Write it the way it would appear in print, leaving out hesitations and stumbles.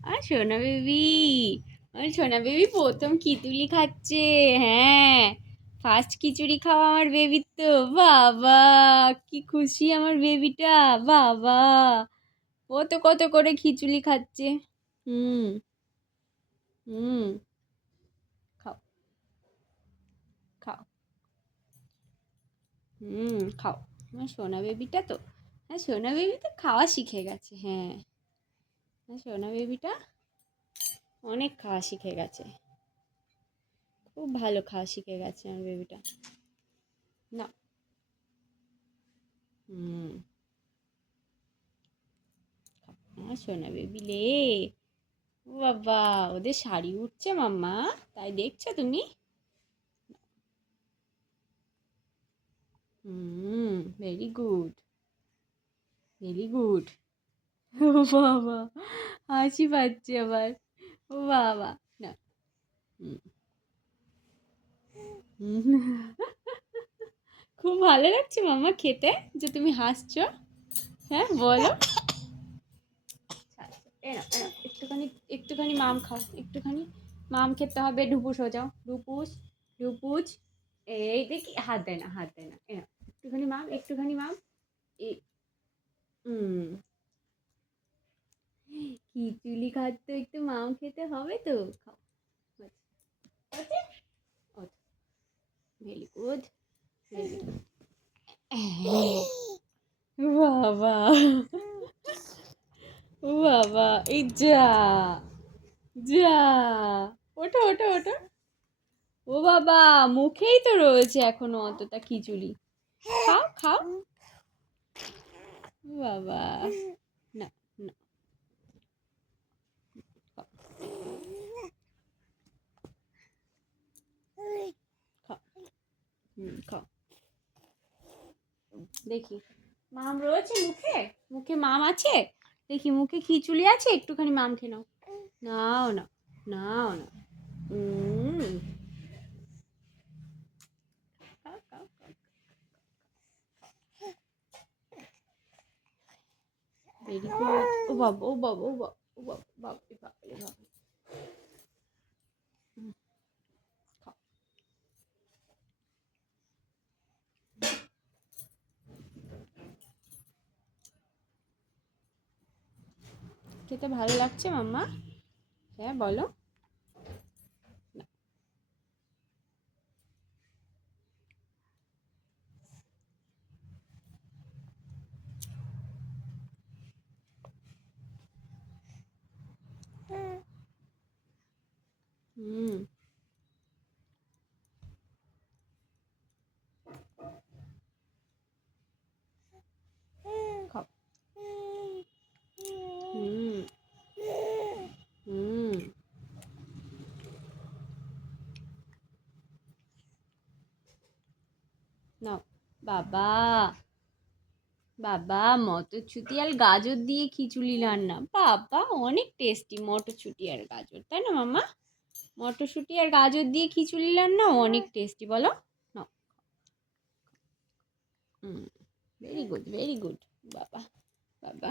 আর সোনা বেবি, আমার সোনা বেবি প্রথম খিচুড়ি খাচ্ছে। হ্যাঁ, ফার্স্ট খিচুড়ি খাওয়া আমার বেবির তো। বাবা, কি খুশি আমার বেবিটা। বাবা, কত কত করে খিচুড়ি খাচ্ছে। হুম। হুম। খাও, খাও। খাও। আমার সোনা বেবিটা তো, হ্যাঁ সোনা বেবি তো খাওয়া শিখে গেছে। হ্যাঁ, হ্যাঁ সোনা বেবিটা অনেক খাওয়া শিখে গেছে। খুব ভালো খাওয়া শিখে গেছে আমার বেবিটা। না। হুম। আমার সোনা বেবি লে। ও বাবা, ওদের শাড়ি উঠছে মাম্মা, তাই দেখছো তুমি? Very good, very good. ও বাবা, হাসি পাচ্ছে আবার। ও বাবা, না। হুম। হুম। খুব ভালো লাগছে মাম্মা খেতে যে তুমি হাসছো। হ্যাঁ বলো। এ নাও, এ নাও, একটুখানি, একটুখানি মাম খাও, একটুখানি মাম খেতে হবে। ঢুপুস হয়ে যাও, ঢুপুস, ঢুপুস। এই দেখি, হাত দেয় না, হাত দেয় না। এ নাও, একটুখানি মাম, একটুখানি মাম। এই হুম। খিচুড়ি খাচ্ছ, একটু মাম খেতে হবে তো। খাও। Very good, very good. বাবা, ও বাবা, এই যা, যা, ওঠো ওঠো ওঠো। ও বাবা, মুখেই তো রয়েছে এখনো অতটা খিচুড়ি। খাও খাও। ও বাবা, না, না, খাও, খাও। খাও। দেখি, মাম রয়েছে মুখে, মুখে মাম আছে। দেখি মুখে খিচুড়ি আছে, একটুখানি মাম খেয়ে নাও। নাও না, নাও না। উম, খাও খাও খাও। Very good. ও বাবা, ও বাবা, ও বাবা, ও বাবা, বাবা, বাবা, বাবা। খাও। খেতে ভালো লাগছে মাম্মা? হ্যাঁ বলো। হুম। খাও। হুম। হুম। নাও। বাবা, বাবা, মটরশুঁটি আর গাজর দিয়ে খিচুড়ি রান্না, বাবা অনেক টেস্টি। মটরশুঁটি আর গাজর, তাই না মাম্মা? মটরশুঁটি আর গাজর দিয়ে খিচুড়ি রান্না অনেক টেস্টি, বলো। নাও। হুম। Very good, very good. বাবা, বাবা।